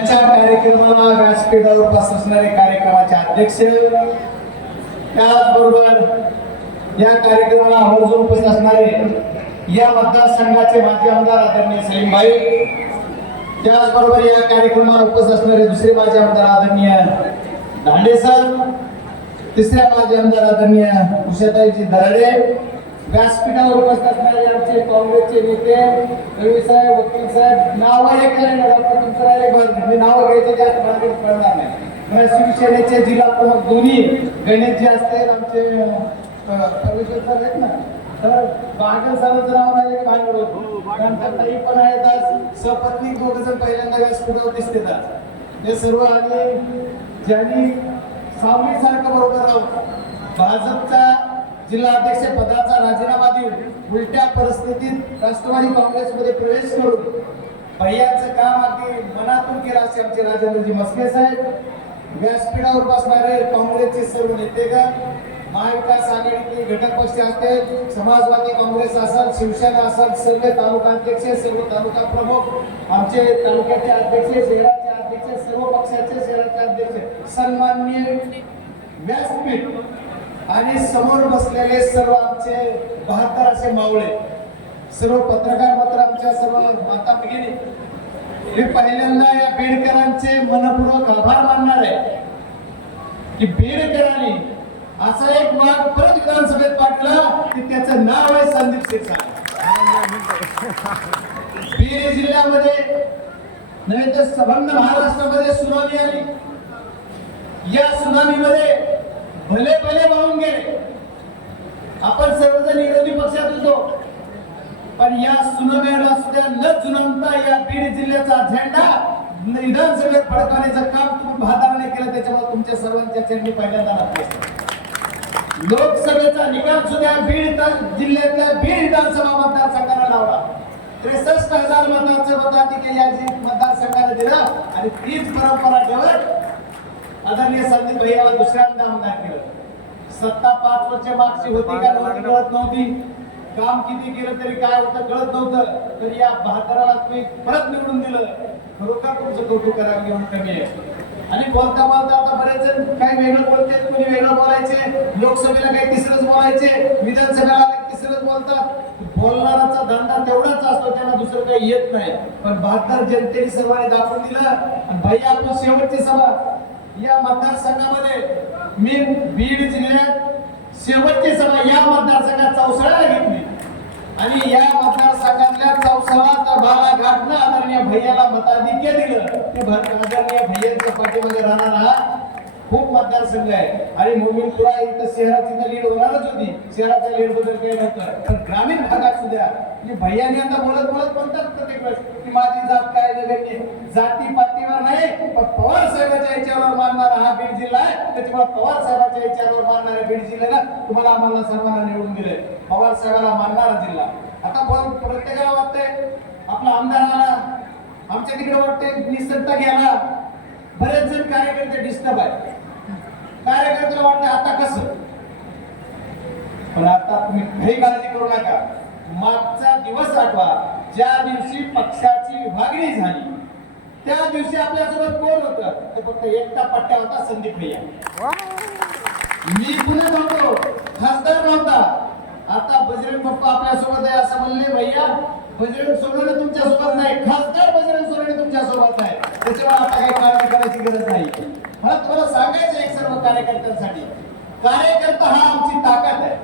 कार्यक्रमाला व्यासपीठावर उपस्थित असणारे कार्यक्रमाचे अध्यक्ष, त्याचबरोबर या कार्यक्रमाला आवर्जून उपस्थित असणारे या मतदारसंघाचे माजी आमदार आदरणीय सलीमभाई, त्याचबरोबर या कार्यक्रमाला उपस्थित असणारे दुसरे माजी आमदार आदरणीय दांडे सर, तिसऱ्या माजी आमदार आदरणीय उषाताईजी दराडे, व्यासपीठावर उपस्थित असणारे आमचे काँग्रेसचे नेते रवी साहेब, वकील साहेब, नाव एक तुमचं नाव घ्यायचे जास्त भानगड पडणार नाही. शिवसेनेचे जिल्हा प्रमुख दोन्ही गणेशजी असतील, आमचे परमेश्वर सर आहेत ना, तर बागल सरांचं नाव नाही भानगड होतो. आमच्या ताई पण आहेत, आज सपत्नी दोघ जण पहिल्यांदा व्यासपीठावर दिसते. ते सर्व आणि ज्यांनी सावली सारखं बरोबर राहून भाजपचा जिल्हा अध्यक्ष पदाचा राजीनामा देऊन उलट्या परिस्थितीत राष्ट्रवादी काँग्रेसमध्ये प्रवेश करून भैयाचं काम अगदी मनातून केलं असे आमचे राजेंद्रजी मस्के साहेब, व्यासपीठावर बसणारे काँग्रेसचे सर्व नेतेगण, महाविकास आघाडीचे घटक पक्ष असतील, समाजवादी काँग्रेस असेल, शिवसेना असेल, सर्व तालुका अध्यक्ष, सर्व तालुका प्रमुख, आमचे तालुक्याचे अध्यक्ष, शहराचे अध्यक्ष, सर्व पक्षाचे शहराचे अध्यक्ष, सन्माननीय व्यासपीठ आणि समोर बसलेले सर्व आमचे 72 असे मावळे, सर्व पत्रकार मित्र, आमच्या सर्व माता भगिनी, मी पहिल्यांदा या बीडकरांचे मनपूर्वक आभार मानणार आहे की बीडकरांनी असा एक मार्ग परत विधानसभेत पाठवला की त्याचं नाव आहे संदीप शिरसाट. बीड जिल्ह्यामध्ये नव्हे तर संबंध महाराष्ट्रामध्ये सुनामी आली. या सुनामीमध्ये भले भले वाहून गेले. आपण सर्वजण विरोधी पक्षात होतो, पण या सुनामीला सुद्धा न जुनामता या बीड जिल्ह्याचा झेंडा विधानसभेत फडकवण्याचं काम तुम्ही भाताराने केलं. त्याच्यामुळे तुमच्या सर्वांच्या चरणी पहिल्यांदा नमस्कार. लोकसभेचा निकाल सुद्धा बीड जिल्ह्यातल्या बीड विधानसभा मतदारसंघाला लावला. 63,000 मतांचं मताधिक्य या मतदारसंघाला दिलं आणि तीच परंपरा ठेवत आदरणीय संदीप भैयाला दुसऱ्यांदा आमदार केलं. सत्ता 5 वर्ष मागची होती का कळत नव्हती, काम किती केलं तरी काय होतं कळत नव्हतं, तरी या 72ला तुम्ही परत निवडून दिलं. खरोखर तुमचं कौतुक करावं घेऊन कमी आहे. आणि बोलता बोलता आता बरेच जण काही वेगळं बोलते, कोणी वेगळं बोलायचे, लोकसभेला काही तिसरंच बोलायचे, विधानसभेला काही तिसरंच बोलतात. बोलणाराचा धंदा तेवढाच असतो, त्यांना दुसरं काही येत नाही. पण 72 जनतेने सर्वांनी दाखवून दिलं. आणि भाई आपण शेवटची सभा या मतदारसंघामध्ये मी बीड जिल्ह्यात शेवटची सभा या मतदारसंघात चौसाळ्याला घेतली आणि या मतदारसंघातल्या चौसाळा बाळाघाटनं आदरणीय भैयाला मताधिक्य दिलं. ते आदरणीय भैयांच्या पाठीमध्ये राहणारा खूप मतदारसंघ आहे. आणि मोमीनपुरा इथं शहराची लीड होणारच होती, शहराच्या लीड बद्दल काही नव्हतं, पण ग्रामीण भागात सुद्धा भैयाने आता बोलत बोलत म्हणतात प्रत्येक वेळेस की माझी जात काय जगायची, जाती पातीवर नाही, पण पवार साहेबांच्या याच्यावर मारणारा हा बीड जिल्हा आहे. त्याच्यामुळे पवार साहेबांच्या याच्यावर मारणाऱ्या बीड जिल्ह्याला तुम्हाला आम्हाला सर्वांना निवडून दिले. पवार साहेबांना मानणारा जिल्हा. आता बोल प्रत्येकाला वाटतंय आपला आमदार आला, आमच्या तिकडे वाटतंय निसटता गेला. बरेच जण कार्यकर्ते डिस्टर्ब आहेत. कार्यकर्त्याला वाटतं आता कसं, पण आता तुम्ही काही काळजी करू नका. मागचा दिवस आठवा, ज्या दिवशी पक्षाची विभागणी झाली त्या दिवशी आपल्यासोबत कोण होतं, ते फक्त एकटा पट्ट्या होता, संदीप भैया. मी पुण्यात होतो, खासदार नव्हता. आता बजरंग बाप्पा आपल्यासोबत आहे असं म्हणले. भैया बजरंग सोनवणे तुमच्या सोबत नाही, खासदार बजरंग सोनवणे तुमच्या सोबत आहे. त्याच्यामुळे आता काही काळजी करायची गरज नाही. मला तुम्हाला सांगायचं एक सर्व कार्यकर्त्यांसाठी, कार्यकर्ता हा आमची ताकद आहे.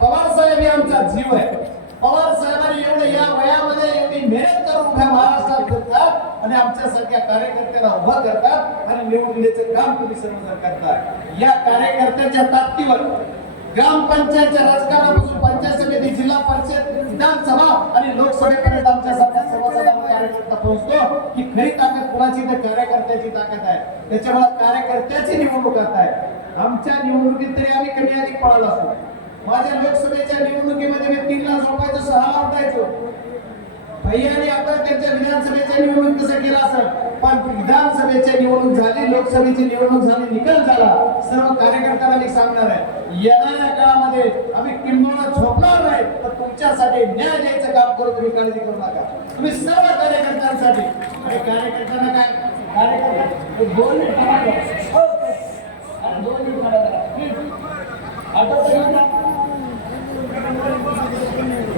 पवार साहेब हे आमचा जीव आहे. पवार साहेबांनी एवढं या वयामध्ये एवढी मेहनत करून उभ्या महाराष्ट्रात करतात आणि आमच्यासारख्या कार्यकर्त्याला उभं करतात आणि निवडणुकीचं काम तुम्ही सर्वजण करतात. या कार्यकर्त्याच्या ताकदीवर ग्रामपंचायतच्या राजकारणापासून पंचायत समिती, जिल्हा परिषद, विधानसभा आणि लोकसभेपर्यंत आमच्यासारख्या सर्वसाधारण कार्यकर्ता पोहोचतो. की खरी ताकद कुणाची, तर कार्यकर्त्याची ताकद आहे. त्याच्यामुळे कार्यकर्त्याची निवडणूक आहे. आमच्या निवडणुकीत तरी आम्ही कमी अधिक पळालो असतो. माझ्या लोकसभेच्या निवडणुकीमध्ये मी 3 ला झोपायचो, 6 ला उठायचो. भैयाने आता त्यांच्या विधानसभेच्या निवडणूक कसं केलं असेल, पण विधानसभेची निवडणूक झाली, लोकसभेची निवडणूक झाली, निकाल झाला. सर्व कार्यकर्त्यांना मी सांगणार आहे, येणाऱ्या काळामध्ये आम्ही किंबहुना झोपणार नाही, तर तुमच्यासाठी न्याय द्यायचं काम करू. तुम्ही काळजी करू नका. तुम्ही सर्व कार्यकर्त्यांसाठी आणि कार्यकर्त्यांना काय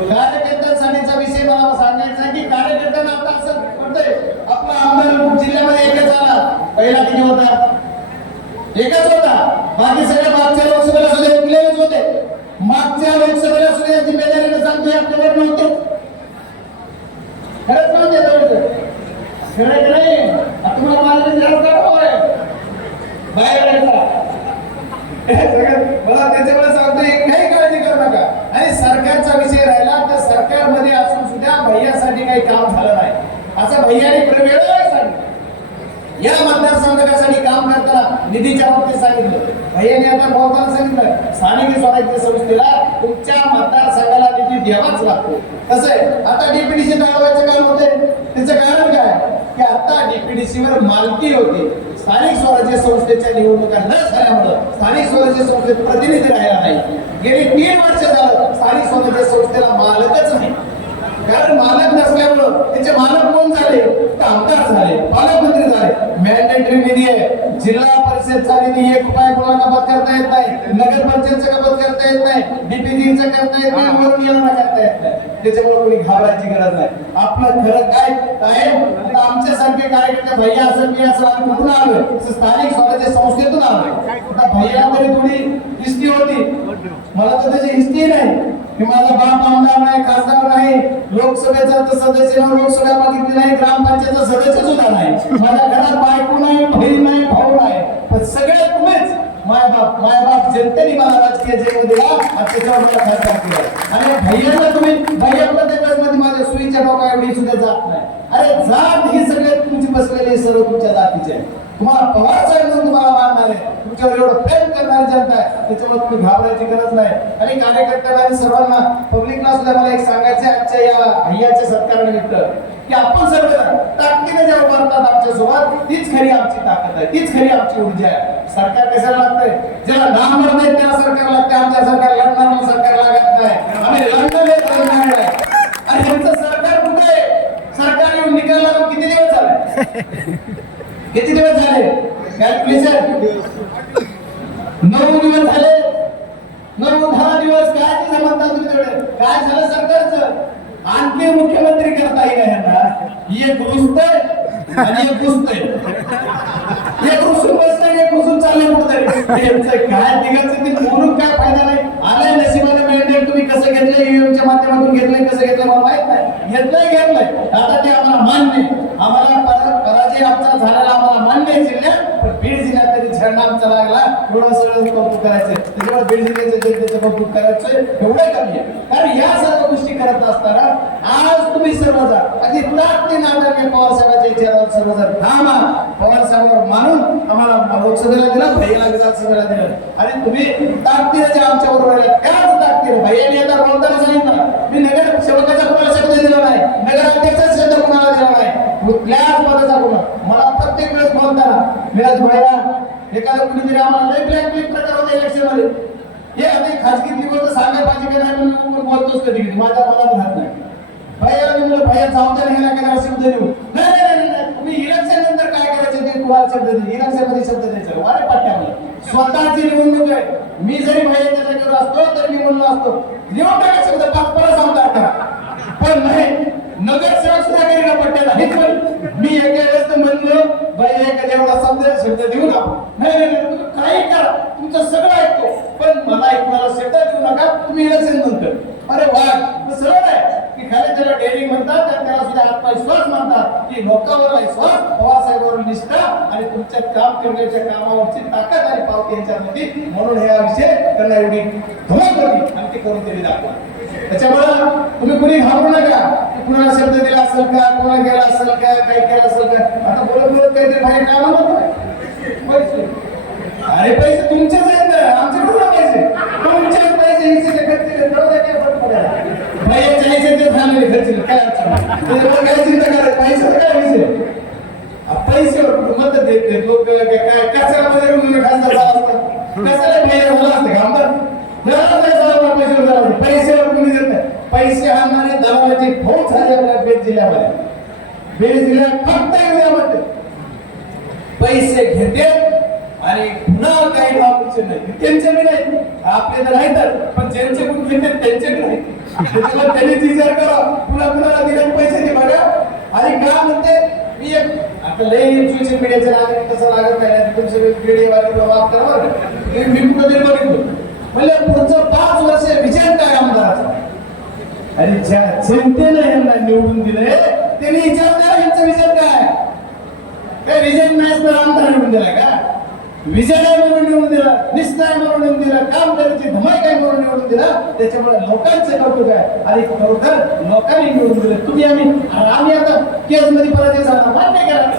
कार्यकर्त्यांसाठीचा विषय मला सांगायचा आहे की कार्यकर्त्यांना आता असं वाटतंय आपला आमदार जिल्ह्यामध्ये एकच आला, पहिला किती होता? एकच होता. बाकी सगळे मागच्या लोकसभेला सुद्धा उरलेलेच होते. मागच्या लोकसभेला सुद्धा जिम्मेदारीने सांगतोय आपल्यावर नव्हते, खरंच नव्हते. खरं नाही तुम्हाला मला बाहेर मला त्याच्यामुळे सांगतोय काही काळजी करू नका. आणि सरकारचा विषय राहिला तर सरकारमध्ये असून सुद्धा भैयासाठी काही काम झालं नाही असं भैयाने वेळोवेळी सांगितलं. या मतदारसंघासाठी काम करताना निधीच्या बाबतीत सांगितलं. भैयाने आता बोलताना सांगितलं स्थानिक स्वराज्य संस्थेला तुमच्या मतदारसंघाला निधी द्यावाच लागतो. कसं आहे आता डीपीडीसी चालवायचं काम होते, त्याचं कारण काय की आता डीपीडीसी वर मालकी होती. स्थानिक स्वराज्य संस्थेच्या निवडणुका न झाल्यामुळं स्थानिक स्वराज्य संस्थेत प्रतिनिधी राहिला नाही. गेली 3 वर्ष झालं स्थानिक स्वराज्य संस्थेला मालकच नाही. कारण मालक नसल्यामुळं त्याचे मालक कोण झाले? आमदार झाले, पालकमंत्री झाले. मॅन्डेटरी निधी आहे, जिल्हा परिषदचा निधी 1 रुपया कोणाला कपात करता येत नाही, नगर पंचायतचा कपात करता येत नाही, डीपीजीचा करता येत नाही, वरून येणारा करता येत नाही. त्याच्यामुळे कोणी घाबरायची गरज नाही. आपलं खरं काय आमच्यासारखे कार्यकर्ते भैया असेल मी असं आम्ही कुठून आलोय? स्थानिक स्वराज्य संस्थेतून आलोय. आता भैया तरी थोडी हिस्ट्री होती, मला तर त्याची हिस्ट्री नाही की माझा बाप आमदार नाही, खासदार नाही, लोकसभेचा सदस्य नाही, लोकसभा बघितली नाही, ग्रामपंचायतचा सदस्य सुद्धा नाही, माझ्या घरात बायको नाही, बहीण नाही, भाऊ नाही, पण सगळे तुम्हीच मायबाप जनतेने मला राजकीय जन्म दिला आणि त्याच्यावर मला खासदार केला. आणि भैयाला तुम्ही भैया प्रत्येकामध्ये माझ्या सुईच्या डोका एवढी सुद्धा जात नाही. अरे जात ही सगळे तुमची बसलेली सर्व तुमच्या जातीचे. तुम्हाला पवार साहेब म्हणून तुम्हाला मानणार आहे, तुमच्यावर एवढं प्रेम करणारी जनता आहे, त्याच्यामुळे तुम्ही घाबरायची गरज नाही. आणि कार्यकर्त्यांना आणि सर्वांना पब्लिकला सुद्धा मला एक सांगायचं आहे आजच्या या भैयाच्या सत्कारानिमित्त की आपण सर्वजण ताकदीने जेव्हा उभारतात आमच्या सोबत, तीच खरी आमची ताकद आहे, तीच खरी आमची ऊर्जा आहे. सरकार कशाला लागतंय? ज्याला नाम म्हणत नाही त्याला सरकार लागते. आमच्या सरकार लढणार सरकार लागत नाही. आम्ही लढलेले आहे. आणि यांचं सरकार कुठे? सरकार येऊन निकाल लागून किती दिवस झाले? किती दिवस झाले? कॅल्क्युलेशन 9 दिवस झाले. 9-10 दिवस काय तिथे म्हणतात तुम्ही तेवढे? काय झालं सरकारचं? आणखी मुख्यमंत्री करता येईल यांना. एक रुसतंय आणि एक घुसतंय, एक रुसून बसतंय, एक घुसून चाललंय कुठतरी. काय तिघांचं ते बोलून काय फायदा नाही. आलाय नशिबाने मॅन्डेट तुम्ही कसं घेतलंय, ईव्हीएमच्या माध्यमातून घेतलंय, कसं घेतलंय मला माहित नाही. घेतलंय आता ते आम्हाला मान्य, आम्हाला पराजय आमचा झालेला आम्हाला मान्य आहे जिल्ह्यात. पण बीड जिल्ह्यात तरी झेंडा आमचा लागला एवढं सगळं कौतुक करायचं. त्याच्यामुळे बीड जिल्ह्याचं जनतेचं कौतुक करायचं एवढं कमी आहे. कारण या सर्व गोष्टी करत असताना आज तुम्ही सर्वजण अगदी ताकदीने आदरणीय पवार साहेबांच्या विचारावर सर्वजण थांबा. पवार साहेबांवर मानून आम्हाला लोकसभेला दिलं, भैयाला विधानसभेला दिलं. आणि तुम्ही ताकदीने जे आमच्या बरोबर त्याच ताकदीने भैयाने आता बोलताना सांगितलं मी नगर सेवकाचा कोणाला शब्द दिला नाही, नगराध्यक्षाचा शब्द कोणाला दिला नाही, कुठल्याच पदाचा कोणा. मला प्रत्येक वेळेस बोलताना मिळत भैया एखादं कुणीतरी आम्हाला लय ब्लॅकमेल प्रकार होता इलेक्शन मध्ये. हे आता खाजगी गोष्ट सांगायला पाहिजे की नाही म्हणून बोलतोच कधी कधी माझ्या मनात राहत नाही. भैयाला मी म्हणलं भैया जाऊ दे ह्याला काय शब्द देऊ. नाही तुम्ही इलेक्शन नंतर काय करायचं ते तुम्हाला शब्द दे, इलेक्शन मध्ये शब्द द्यायचं. वारे पाट्यामध्ये स्वतःची निवडणूक आहे. मी जरी भैयाच्या जागेवर असतो तर मी म्हणलो असतो लिहून टाका शब्द 5 आमदार करा, पण नाही नगरसेवक सुद्धा करी ना पट्ट्याला. हेच मी एका वेळेस तर म्हणलो भैया एखाद्या एवढा शब्द देऊ ना. नाही तुम्ही काही करा, तुमचं सगळं ऐकतो, पण मला ऐकणारा शब्द देऊ नका. तुम्ही इलेक्शन नंतर अरे वा सरळ आहे की खाली त्याला डेअरिंग म्हणतात, त्याला सुद्धा आत्मविश्वास म्हणतात की लोकांवर विश्वास, पवार साहेबांवर निष्ठा आणि तुमच्या काम करण्याच्या कामावरची ताकद आणि पावती यांच्यामध्ये. म्हणून हे विषय त्यांना एवढी धमक होती आणि ते करून तरी दाखवा. त्याच्यामुळं तुम्ही कुणी घाबरू नका. कुणाला शब्द दिला असेल का, कोणा गेला असेल का, काही केलं असेल का. आता बोलत काहीतरी बाहेर काम होतं पैसे. अरे पैसे तुमचेच आहेत ना, आमच्याकडून पैसे तुमचेच पैसे हिस्से खर्चले भैयाच्या हिस्से ते झालेले खर्चले काय अडचण काय चिंता करायचं. पैसे काय विषय पैसेवर मत देत लोक काय कचऱ्यामध्ये खासदार झाला असता कशाला भैया झाला असतं का आमदार पैशावर कोणी देत नाही. पैसे आणणारे दलालाची फौज झाली आपल्या बीड जिल्ह्यामध्ये. बीड जिल्ह्यात फक्त एवढ्यामध्ये पैसे घेते आणि पुन्हा काही बाबूचे नाही त्यांचे बी नाही आपले तर नाहीत पण ज्यांचे कोण घेते त्यांचे नाही त्याच्यामुळे त्यांनीच विचार करा पुन्हा कुणाला दिले पैसे दे बघा आणि का म्हणते मी एक आता लई सोशल मीडियाचे नागरिक कसं लागत नाही तुमचे मीडियावाले वाद करा मी कुठं तरी बघितलं म्हणजे पुढचं 5 वर्ष विजन काय आमदाराचा आणि ज्या जनतेने यांना निवडून दिले त्यांनी विचार द्या यांचं विजन काय विजन नाही तर आमदार निवडून दिलाय का विजय म्हणून निवडून दिला निष्ठाय म्हणून निवडून दिला काम करायची धमाई काय म्हणून निवडून दिला त्याच्यामुळे लोकांचं कौतुक आहे आणि खरोखर लोकांनी निवडून दिले तुम्ही आम्ही आता केस मध्ये पराजय झाला मान्य केला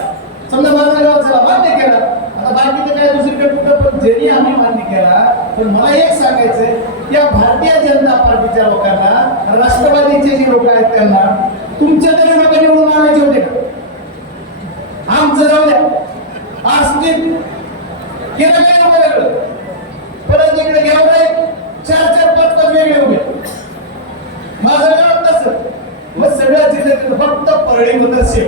समजा माझा गाव झाला मान्य केला आता बाकीचं काय दुसरीकडे कुठं पण जरी आम्ही मान्य केला पण मला एक सांगायचंय या भारतीय जनता पार्टीच्या लोकांना राष्ट्रवादीचे जे लोक आहेत त्यांना तुमच्या तरी लोक निवडून आणायचे होते का आमचं जाऊ द्या आज केलं काय नको वेगळं परत इकडे घ्यावं नाही 4-4, 5-5 वेगळे उभे माझं गाव तसं मग सगळ्या जिल्ह्यात फक्त परळी मतदारसंघ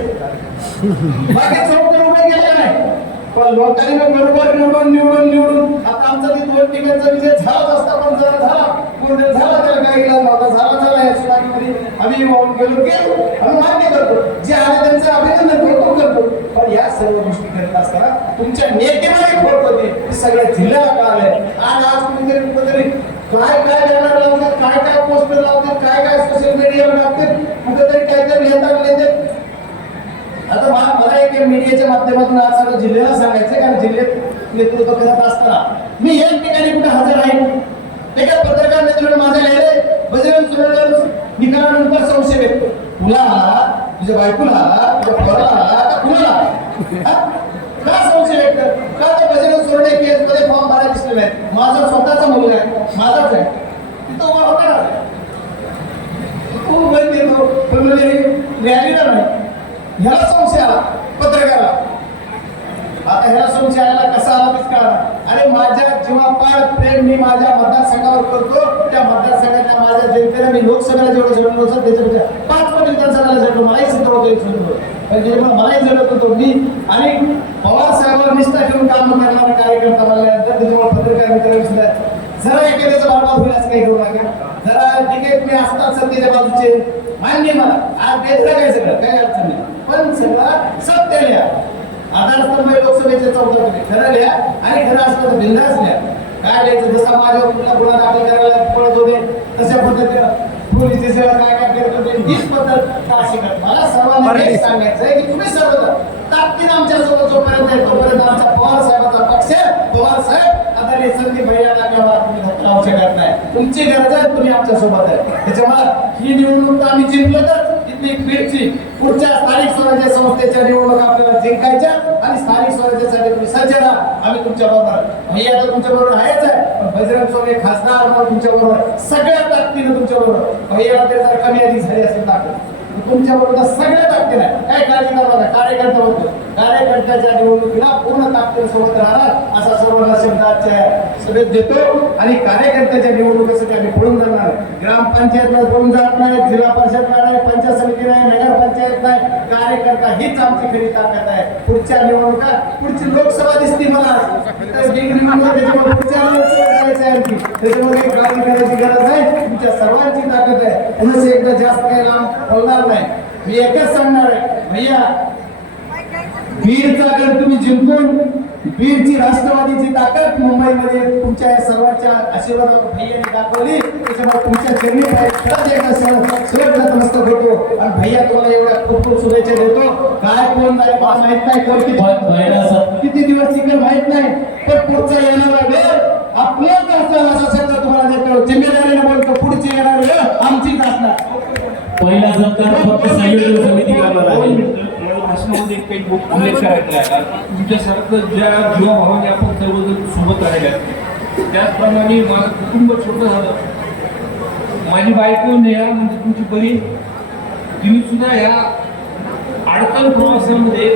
बाकी चौकड उभे गेले नाही पण लोकांनी बरोबर निवडून आता आमचा ती 2 ठिकाणचा विजय झालाच असता पण जरा झाला पूर्ण झाला त्याला काय इलाज नव्हता झाला या सुनामीमध्ये आम्ही वाहून गेलो आम्ही मान्य करतो जे आले त्यांचं अभिनंदन करतो पण या सर्व गोष्टी करत असताना तुमच्या नेतेमध्ये खोट होते सगळ्या जिल्ह्याला कळाले आणि आज कुठेतरी काय बॅनर लावतात काय पोस्टर लावतात काय सोशल मीडियावर टाकतात कुठेतरी काहीतरी नेते आता मला एक मीडियाच्या माध्यमातून आज सगळं जिल्ह्याला सांगायचं कारण जिल्ह्यात नेतृत्व करत असताना मी एक ठिकाणी कुठे हजर आहे एका पत्रकार मित्राने माझ्या लिहिले बजरंग सोनवणे निकालानंतर संशय व्यक्त तुला आला तुझ्या बायकोला आला तुझ्या पोराला आला का कुणाला का संशय व्यक्त का त्या बजरंग सोनवणे केस मध्ये फॉर्म भरायला दिसले नाही माझा स्वतःचा मुलगा आहे माझाच आहे तिथं उभा होता ना तो बंद येतो पण म्हणजे रॅलीला नाही ह्याला संशय आला पत्रकाराला आता ह्याला संशय आला कसा आला तेच कळा अरे माझ्या जीवापाड प्रेम मी माझ्या मतदारसंघावर करतो त्या मतदारसंघाच्या माझ्या जनतेला मी लोकसभेला जेवढं झडलो होतं त्याच्यापेक्षा 5 पट विधानसभेला झडलो मलाही सत्र होतो म्हणजे मलाही झडत होतो मी आणि पवार साहेबांवर निष्ठा ठेवून काम करणारा कार्यकर्ता म्हणल्यानंतर त्याच्यामुळे पत्रकार मित्रांनी सुद्धा जरा एखाद्याचं बरबाद होईल असं काही करू नका जरा तिकीट मी असतात सत्तेच्या बाजूचे मान्य मला आज बेदरा काय सगळं काही अडचण नाही पण सगळं सत्य लिहा आधारस्तंभ लोकसभेचे 14 टक्के खरं लिहा आणि खरं असलं तर बिंदास लिहा काय लिहायचं जसा माझ्यावर कुठला गुन्हा दाखल करायला पळत होते तशा पद्धतीनं पोलीस सेवा काय करत होते हीच पद्धत अशी करत मला सर्वांना हेच सांगायचंय की तुम्ही सर्व ताकदीनं आमच्यासोबत जोपर्यंत आहे तोपर्यंत आमचा पवार साहेबाचा पक्ष पवार साहेब आता संधी भैयाला तुम्ही धक्का लावू शकत नाही तुमची गरज आहे तुम्ही आमच्या सोबत आहे त्याच्यामुळे ही निवडणूक आम्ही जिंकलो तर इथली बीडची पुढच्या स्थानिक स्वराज्य संस्थेच्या निवडणूक आपल्याला जिंकायच्या आणि स्थानिक स्वराज्यासाठी तुम्ही सज्ज राहा आम्ही तुमच्या बरोबर भैया तर तुमच्या बरोबर आहेच आहे पण बजरंग सोनवणे खासदार म्हणून तुमच्या बरोबर सगळ्या ताकदीनं तुमच्या बरोबर भैयाला तरी जर कमी अधिक झाली असेल ताकद तुमच्या बरोबर सगळ्या ताकदीने काय काळजी करू नका कार्यकर्ता होतो कार्यकर्त्याच्या निवडणुकीला पूर्ण ताकदीने सोबत राहणार असा सर्वांना शब्दाच्या सभेत देतो आणि कार्यकर्त्याच्या निवडणुकीसाठी आम्ही पळून जाणार ग्रामपंचायतला पळून जात नाही जिल्हा परिषद नाही पंचायत समिती नाही नगरपंचायत नाही कार्यकर्ता हीच आमची खरी ताकद आहे पुढच्या निवडणुका पुढची लोकसभा दिसती मला त्याच्यामुळे पुढच्या लोकसभा करायचं आहे आणखी त्याच्यामध्ये काळजी करायची गरज आहे तुमच्या सर्वांची ताकद आहे पुन्हा एकदा जास्त काही लांब बोलणार नाही मी एकच सांगणार आहे भैया बीडचा गड तुम्ही जिंकून बीडची राष्ट्रवादीची ताकद मुंबईमध्ये तुमच्या सर्वांच्या आशीर्वाद भैयाने दाखवली त्याच्यामुळे तुमच्या चरणी खरंच एकदा नमस्कार होतो आणि भैया तुम्हाला एवढ्या खूप खूप शुभेच्छा देतो काय कोण नाही माहित नाही किती दिवस टिकेल माहित नाही पण पुढचा येणारा वेळ आपल्याच असणार असा शब्द तुम्हाला देतो जिम्मेदारीने बोलतो पुढची येणार वेळ आमचीच असणार पहिला सत्कार फक्त संयोजन समिती करणार आहे भाषणामध्ये काही उल्लेख करायचा आहे तुमच्यासारखं ज्या जीवाभावाने आपण सर्वजण सोबत राहिल्या त्याचप्रमाणे माझं कुटुंब छोटं झालं माझी बायको नेहा म्हणजे तुमची बरी तिने सुद्धा ह्या अडचण प्रवासामध्ये